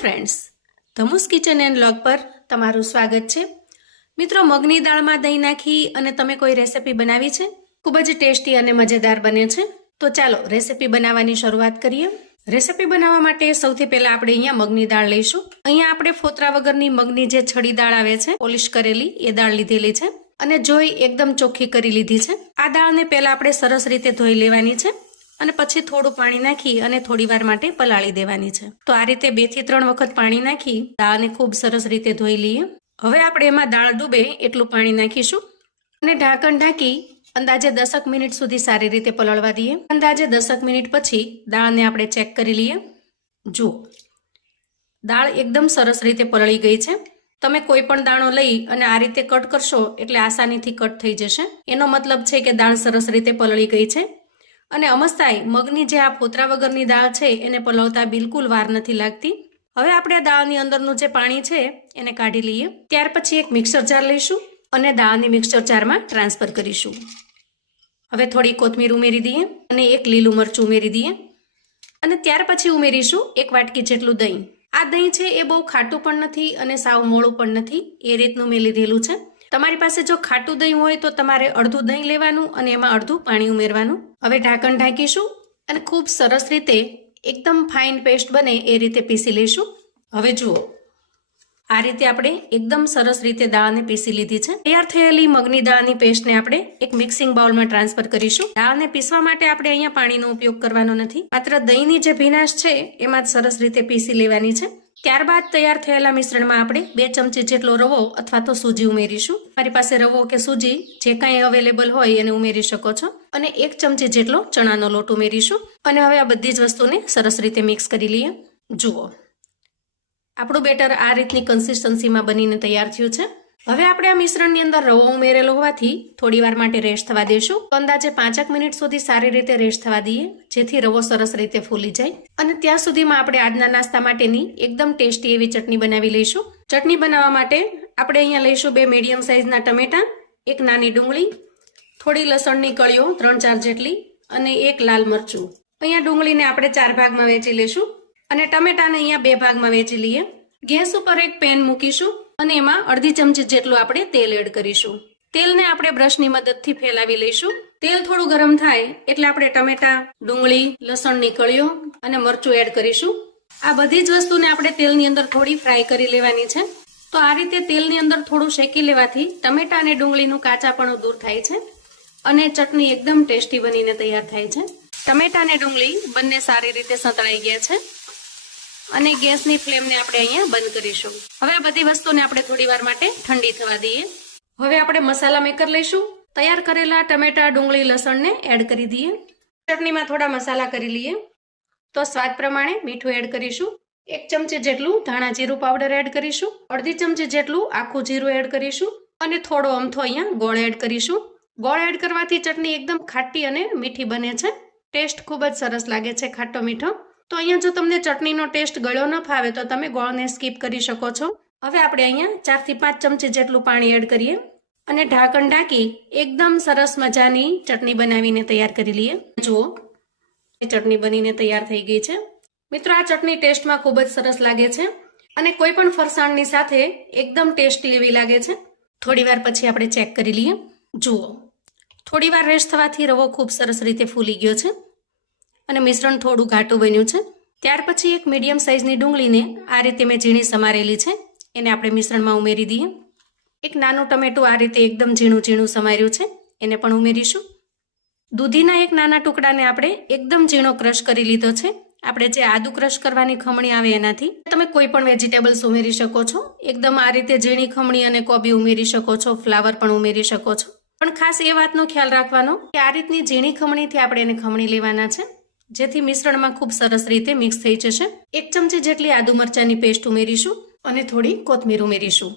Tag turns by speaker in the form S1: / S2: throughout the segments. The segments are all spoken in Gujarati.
S1: Friends Dhamus kitchen and log પર તમારું સ્વાગત છે. મિત્રો, મગની દાળમાં દહીં નાખી અને તમે કોઈ રેસિપી બનાવી છે? ખૂબ જ ટેસ્ટી અને મજેદાર બને છે. તો ચાલો રેસિપી બનાવવાની શરૂઆત કરીએ. રેસિપી બનાવવા માટે સૌથી પહેલા આપણે અહીંયા મગની દાળ લઈશું. અહીંયા આપણે ફોતરા વગરની મગની જે છડી દાળ આવે છે, પોલિશ કરેલી, એ દાળ લીધેલી છે. અને જોઈ એકદમ ચોખ્ખી કરી લીધી છે. આ દાળને પહેલા આપણે સરસ રીતે ધોઈ લેવાની છે. અને પછી થોડું પાણી નાખી અને થોડી વાર માટે પલાળી દેવાની છે. તો આ રીતે બેથી ત્રણ વખત પાણી નાખી દાળને ખૂબ સરસ રીતે ધોઈ લઈએ. હવે આપણે એમાં દાળ ડૂબે એટલું પાણી નાખીશું અને ઢાંકણ ઢાંકી અંદાજે દસક મિનિટ સુધી સારી રીતે પલળવા દઈએ. અંદાજે દસક મિનિટ પછી દાળને આપણે ચેક કરી લઈએ. જુઓ, દાળ એકદમ સરસ રીતે પલળી ગઈ છે. તમે કોઈ પણ દાણો લઈ અને આ રીતે કટ કરશો એટલે આસાનીથી કટ થઈ જશે. એનો મતલબ છે કે દાળ સરસ રીતે પલળી ગઈ છે. અને અમસ્તાઈ મગની જે આ ફોતરા વગરની દાળ છે, એને પલવતા બિલકુલ વાર નથી લાગતી. હવે આપણે આ દાળની અંદરનું જે પાણી છે, એને કાઢી લઈએ. ત્યાર પછી એક મિક્સર જાર લઈશું અને દાળની મિક્સર જારમાં ટ્રાન્સફર કરીશું. હવે થોડી કોથમીર ઉમેરી દઈએ અને એક લીલું મરચું ઉમેરી દઈએ. અને ત્યાર પછી ઉમેરીશું એક વાટકી જેટલું દહીં. આ દહીં છે, એ બહુ ખાટું પણ નથી અને સાવ મોળું પણ નથી. એ રીતનું મેં લીધેલું છે. તમારી પાસે જો ખાટું દહીં હોય તો તમારે અડધું દહીં લેવાનું અને એમાં અડધું પાણી ઉમેરવાનું. હવે ઢાંકણ ઢાંકીશું અને ખૂબ સરસ રીતે એકદમ ફાઇન પેસ્ટ બને એ રીતે પીસી લઈશું. હવે જુઓ, આ રીતે આપણે એકદમ સરસ રીતે દાળને પીસી લીધી છે. તૈયાર થયેલી મગની દાળની પેસ્ટને આપણે એક મિક્સિંગ બાઉલમાં ટ્રાન્સફર કરીશું. દાળને પીસવા માટે આપણે અહીંયા પાણીનો ઉપયોગ કરવાનો નથી. માત્ર દહીંની જે ભીનાશ છે, એમાં જ સરસ રીતે પીસી લેવાની છે. ત્યારબાદ તૈયાર થયેલા મિશ્રણમાં આપણે બે ચમચી જેટલો રવો અથવા તો સૂજી ઉમેરીશું. મારી પાસે રવો કે સૂજી જે કાંઈ અવેલેબલ હોય એને ઉમેરી શકો છો. અને એક ચમચી જેટલો ચણાનો લોટ ઉમેરીશું. અને હવે આ બધી જ વસ્તુને સરસ રીતે મિક્સ કરી લઈએ. જુઓ. આપણું બેટર આ રીતની કન્સિસ્ટન્સીમાં બનીને તૈયાર થયું છે. હવે આપણે આ મિશ્રણની અંદર રવો ઉમેરેલો હોવાથી થોડી વાર માટે રેસ્ટ થવા દઈશું તો અંદાજે પાંચક મિનિટ સુધી સારી રીતે રેસ્ટ થવા દઈએ, જેથી રવો સરસ રીતે ફૂલી જાય. અને ત્યાં સુધીમાં આપણે આજના નાસ્તા માટેની એકદમ ટેસ્ટી એવી ચટણી બનાવી લઈશું. ચટણી બનાવવા માટે આપણે અહીંયા લઈશું બે મીડિયમ સાઇઝના ટમેટા, એક નાની ડુંગળી, થોડી લસણની કળીઓ, ત્રણ ચાર જેટલી, અને એક લાલ મરચું. અહીંયા ડુંગળીને આપણે ચાર ભાગમાં વેચી લઈશું. અને ટમેટાને અહીંયા બે ભાગમાં વેચી લઈએ. ગેસ ઉપર એક પેન મૂકીશું. અને એમાં અડધી ચમચી જેટલું આપણે તેલ એડ કરીશું. તેલને આપણે બ્રશની મદદથી ફેલાવી લઈશું. તેલ થોડું ગરમ થાય એટલે આપણે ટમેટા, ડુંગળી, લસણની કળીઓ અને મરચું એડ કરીશું. આ બધી જ વસ્તુને આપણે તેલની અંદર થોડી ફ્રાય કરી લેવાની છે. તો આ રીતે તેલની અંદર થોડું શેકી લેવાથી ટમેટા અને ડુંગળીનું કાચાપણું દૂર થાય છે અને ચટણી એકદમ ટેસ્ટી બનીને તૈયાર થાય છે. ટમેટા અને ડુંગળી બંને સારી રીતે સંતળાઈ ગયા છે. અને ગેસની ફ્લેમને આપણે અહીંયા બંધ કરીશું. હવે આ બધી વસ્તુને આપણે થોડી વાર માટે ઠંડી થવા દઈએ. હવે આપણે મસાલા મેકર લઈશું. તૈયાર કરેલા ટમેટા, ડુંગળી, લસણને એડ કરી દઈએ. ચટણીમાં થોડા મસાલા કરી લઈએ. તો સ્વાદ પ્રમાણે મીઠું એડ કરીશું. એક ચમચી જેટલું ધાણા જીરું પાવડર એડ કરીશું. અડધી ચમચી જેટલું આખું જીરું એડ કરીશું. અને થોડો અમથો અહીંયા ગોળ એડ કરીશું. ગોળ એડ કરવાથી ચટણી એકદમ ખાટી અને મીઠી બને છે. ટેસ્ટ ખૂબ જ સરસ લાગે છે ખાટો મીઠો. તો અહીંયા જો તમને ચટણીનો ટેસ્ટ ગળ્યો ન ફાવે તો તમે ગોળને સ્કીપ કરી શકો છો. હવે આપણે અહીંયા ચારથી પાંચ ચમચી જેટલું પાણી એડ કરીએ અને ઢાંકણ ઢાંકી એકદમ સરસ મજાની ચટણી બનાવીને તૈયાર કરી લઈએ. જુઓ, એ ચટણી બનીને તૈયાર થઈ ગઈ છે. મિત્રો, આ ચટણી ટેસ્ટમાં ખૂબ જ સરસ લાગે છે અને કોઈ પણ ફરસાણની સાથે એકદમ ટેસ્ટી એવી લાગે છે. થોડી વાર પછી આપણે ચેક કરી લઈએ. જુઓ, થોડી વાર રેસ્ટ થવાથી રવો ખૂબ સરસ રીતે ફૂલી ગયો છે. અને મિશ્રણ થોડું ઘાટું બન્યું છે. ત્યાર પછી એક મીડિયમ સાઇઝની ડુંગળીને આ રીતે મેં ઝીણી સમારેલી છે. એને આપણે મિશ્રણમાં ઉમેરી દઈએ. એક નાનું ટમેટું આ રીતે એકદમ ઝીણું ઝીણું સમાર્યું છે. એને પણ ઉમેરીશું. દૂધીના એક નાના ટુકડાને આપણે એકદમ ઝીણો ક્રશ કરી લીધો છે. આપણે જે આદુ ક્રશ કરવાની ખમણી આવે એનાથી, તમે કોઈ પણ વેજીટેબલ્સ ઉમેરી શકો છો. એકદમ આ રીતે ઝીણી ખમણી અને કોબી ઉમેરી શકો છો. ફ્લાવર પણ ઉમેરી શકો છો. પણ ખાસ એ વાતનો ખ્યાલ રાખવાનો કે આ રીતની ઝીણી ખમણીથી આપણે એને ખમણી લેવાના છે. જેથી મિશ્રણમાં ખૂબ સરસ રીતે મિક્સ થઈ જશે. એક ચમચી જેટલી આદુ મરચાની પેસ્ટ ઉમેરીશું અને થોડી કોથમીર ઉમેરીશું.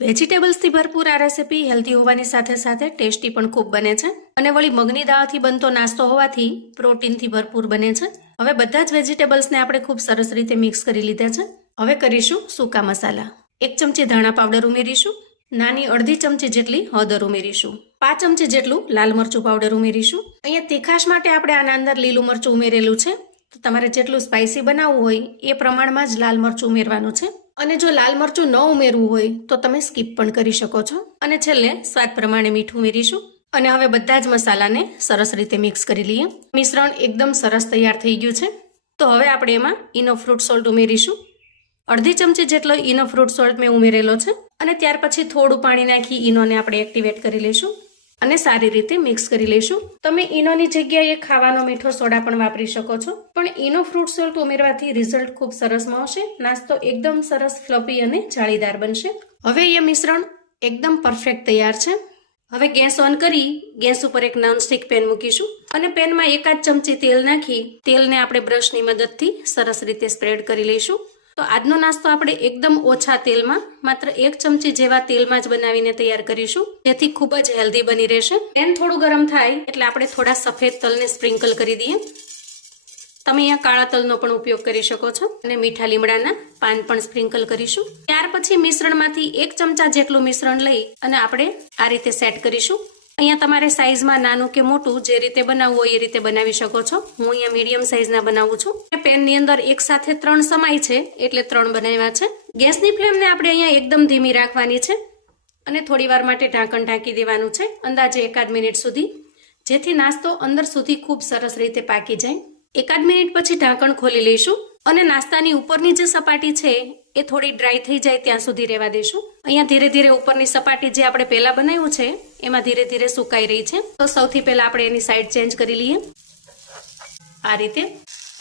S1: વેજીટેબલ્સથી ભરપૂર આ રેસીપી હેલ્ધી હોવાની સાથે સાથે ટેસ્ટી પણ ખૂબ બને છે અને વળી મગની દાળથી બનતો નાસ્તો હોવાથી પ્રોટીનથી ભરપૂર બને છે. હવે બધા જ વેજીટેબલ્સને આપણે ખૂબ સરસ રીતે મિક્સ કરી લીધા છે. હવે કરીશું સૂકા મસાલા. એક ચમચી ધાણા પાવડર ઉમેરીશું. નાની અડધી ચમચી જેટલી હળદર ઉમેરીશું. પાંચ ચમચી જેટલું લાલ મરચું પાવડર ઉમેરીશું. અહીંયા તીખાશ માટે આપણે આના અંદર લીલું મરચું ઉમેરેલું છે. તો તમારે જેટલું સ્પાઇસી બનાવવું હોય એ પ્રમાણમાં જ લાલ મરચું ઉમેરવાનું છે. અને જો લાલ મરચું ન ઉમેરવું હોય તો તમે સ્કીપ પણ કરી શકો છો. અને છેલ્લે સ્વાદ પ્રમાણે મીઠું ઉમેરીશું. અને હવે બધા જ મસાલાને સરસ રીતે મિક્સ કરી લઈએ. મિશ્રણ એકદમ સરસ તૈયાર થઈ ગયું છે. તો હવે આપણે એમાં ઇનો ફ્રૂટ સોલ્ટ ઉમેરીશું. અડધી ચમચી જેટલો ઇનો ફ્રૂટ સોલ્ટ મેં ઉમેરેલો છે. અને ત્યાર પછી થોડું પાણી નાખી ઇનોને આપણે એક્ટિવેટ કરી લઈશું. અને સારી રીતે મિક્સ કરી લઈશું. તમે ઇનોની જગ્યાએ ખાવાનો મીઠો સોડા પણ વાપરી શકો છો. પણ ઇનો ફ્રૂટ સોલ્ટ ઉમેરવાથી રિઝલ્ટ ખૂબ સરસ મળશે. નાસ્તો એકદમ સરસ ફ્લપી અને જાળીદાર બનશે. હવે એ મિશ્રણ એકદમ પરફેક્ટ તૈયાર છે. હવે ગેસ ઓન કરી ગેસ ઉપર એક નોનસ્ટિક પેન મૂકીશું. અને પેનમાં એકાદ ચમચી તેલ નાખી તેલને આપણે બ્રશની મદદથી સરસ રીતે સ્પ્રેડ કરી લઈશું. તો આજનો નાસ્તો આપણે એકદમ ઓછા તેલમાં, માત્ર એક ચમચી જેવા તેલમાં જ બનાવીને તૈયાર કરીશું. જેથી ખૂબ જ હેલ્ધી બની રહેશે. પેન થોડું ગરમ થાય એટલે આપણે થોડા સફેદ તલને સ્પ્રિંકલ કરી દઈએ. તમે અહીંયા કાળા તલનો પણ ઉપયોગ કરી શકો છો અને મીઠા લીમડાના પાન પણ સ્પ્રિંકલ કરીશું. ત્યાર પછી મિશ્રણમાંથી એક ચમચા જેટલું મિશ્રણ લઈ અને આપણે આ રીતે સેટ કરીશું. અહીંયા તમારે સાઈઝમાં નાનું કે મોટું જે રીતે બનાવવું હોય એ રીતે બનાવી શકો છો. હું અહીંયા મીડિયમ સાઇઝના બનાવું છું. પેનની અંદર એક સાથે ત્રણ સમાય છે એટલે ત્રણ બનાવ્યા છે. ગેસની ફ્લેમને આપણે અહીંયા એકદમ ધીમી રાખવાની છે. અને થોડીવાર માટે ઢાંકણ ઢાંકી દેવાનું છે. અંદાજે એકાદ મિનિટ સુધી. જેથી નાસ્તો અંદર સુધી ખૂબ સરસ રીતે પાકી જાય. એકાદ મિનિટ પછી ઢાંકણ ખોલી લઈશું અને નાસ્તાની ઉપરની જે સપાટી છે એ થોડી ડ્રાય થઈ જાય ત્યાં સુધી રહેવા દઈશું અહીંયા ધીરે ધીરે ઉપરની સપાટી જે આપણે પહેલા બનાવ્યું છે, એમાં ધીરે ધીરે સુકાઈ રહી છે. તો સૌથી પહેલા આપણે એની સાઈડ ચેન્જ કરી લઈએ. આ રીતે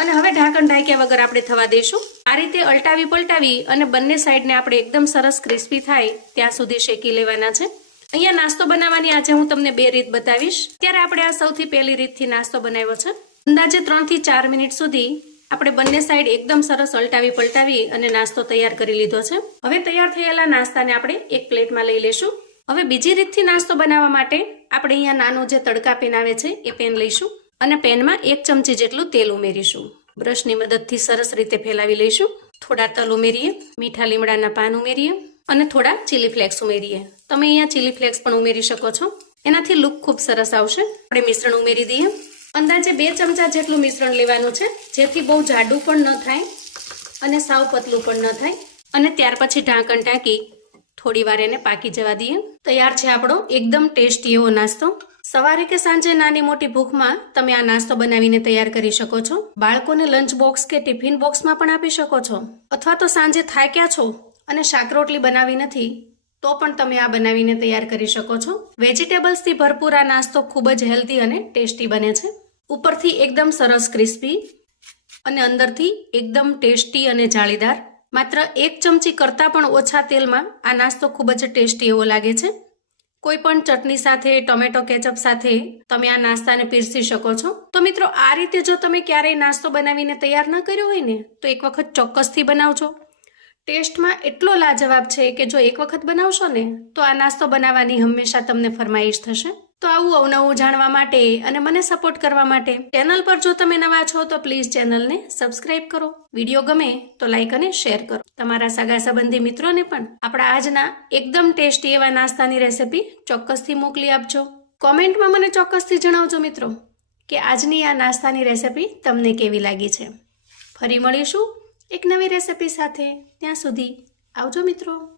S1: અને હવે ઢાંકણ ઢાંક્યા વગર આપણે થવા દઈશું આ રીતે અલટાવી પલટાવી અને બંને સાઈડને આપણે એકદમ સરસ ક્રિસ્પી થાય ત્યાં સુધી શેકી લેવાના છે. અહીંયા નાસ્તો બનાવવાની આજે હું તમને બે રીત બતાવીશ. ત્યારે આપણે આ સૌથી પહેલી રીતથી નાસ્તો બનાવ્યો છે. અંદાજે ત્રણથી ચાર મિનિટ સુધી આપણે બંને સાઈડ એકદમ સરસ અલટાવી પલટાવી અને નાસ્તો તૈયાર કરી લીધો છે. હવે તૈયાર થયેલા નાસ્તાને આપણે એક પ્લેટમાં લઈ લેશું. હવે બીજી રીતથી નાસ્તો બનાવવા માટે આપણે અહીંયા નાનું જે તડકા પેન આવે છે, એ પેન લઈશું. અને પેનમાં એક ચમચી જેટલું તેલ ઉમેરીશું. બ્રશની મદદથી સરસ રીતે ફેલાવી લઈશું. થોડા તલ ઉમેરીએ, મીઠા લીમડાના પાન ઉમેરીએ અને થોડા ચીલી ફ્લેક્સ ઉમેરીએ. તમે અહીંયા ચીલી ફ્લેક્સ પણ ઉમેરી શકો છો. એનાથી લુક ખૂબ સરસ આવશે. આપણે મિશ્રણ ઉમેરી દઈએ. અંદાજે બે ચમચા જેટલું મિશ્રણ લેવાનું છે, જેથી બહુ જાડું પણ ન થાય અને સાવ પતલું પણ ન થાય. અને ત્યાર પછી ઢાંકણ ઢાંકી થોડી વાર એને પાકી જવા દઈએ. તૈયાર છે આપણો એકદમ ટેસ્ટી એવો નાસ્તો. સવારે કે સાંજે નાની મોટી ભૂખમાં તમે આ નાસ્તો બનાવીને તૈયાર કરી શકો છો. બાળકોને લંચ બોક્સ કે ટિફિન બોક્સમાં પણ આપી શકો છો. અથવા તો સાંજે થાક્યા છો અને શાક રોટલી બનાવી નથી, તો પણ તમે આ બનાવીને તૈયાર કરી શકો છો. વેજીટેબલ્સથી ભરપૂર આ નાસ્તો ખૂબ જ હેલ્ધી અને ટેસ્ટી બને છે. ઉપરથી એકદમ સરસ ક્રિસ્પી અને અંદરથી એકદમ ટેસ્ટી અને જાળીદાર. માત્ર એક ચમચી કરતાં પણ ઓછા તેલમાં આ નાસ્તો ખૂબ જ ટેસ્ટી એવો લાગે છે. કોઈ પણ ચટણી સાથે, ટોમેટો કેચઅપ સાથે તમે આ નાસ્તાને પીરસી શકો છો. તો મિત્રો, આ રીતે જો તમે ક્યારેય નાસ્તો બનાવીને તૈયાર ન કર્યો હોય ને, તો એક વખત ચોક્કસથી બનાવજો. ટેસ્ટમાં એટલો લાજવાબ છે કે જો એક વખત બનાવશો ને, તો આ નાસ્તો બનાવવાની હંમેશા તમને ફરમાઈશ થશે. તો આવું અવનવું જાણવા માટે અને મને સપોર્ટ કરવા માટે ચેનલ પર જો તમે નવા છો તો પ્લીઝ ચેનલને સબસ્ક્રાઇબ કરો. વીડિયો ગમે તો લાઇક અને શેર કરો. તમારા સગા સંબંધી મિત્રોને પણ આપણા આજના એકદમ ટેસ્ટી એવા નાસ્તાની રેસિપી ચોક્કસથી મોકલી આપજો. કોમેન્ટમાં મને ચોક્કસથી જણાવજો મિત્રો કે આજની આ નાસ્તાની રેસિપી તમને કેવી લાગી છે. ફરી મળીશું એક નવી રેસિપી સાથે. ત્યાં સુધી આવજો મિત્રો.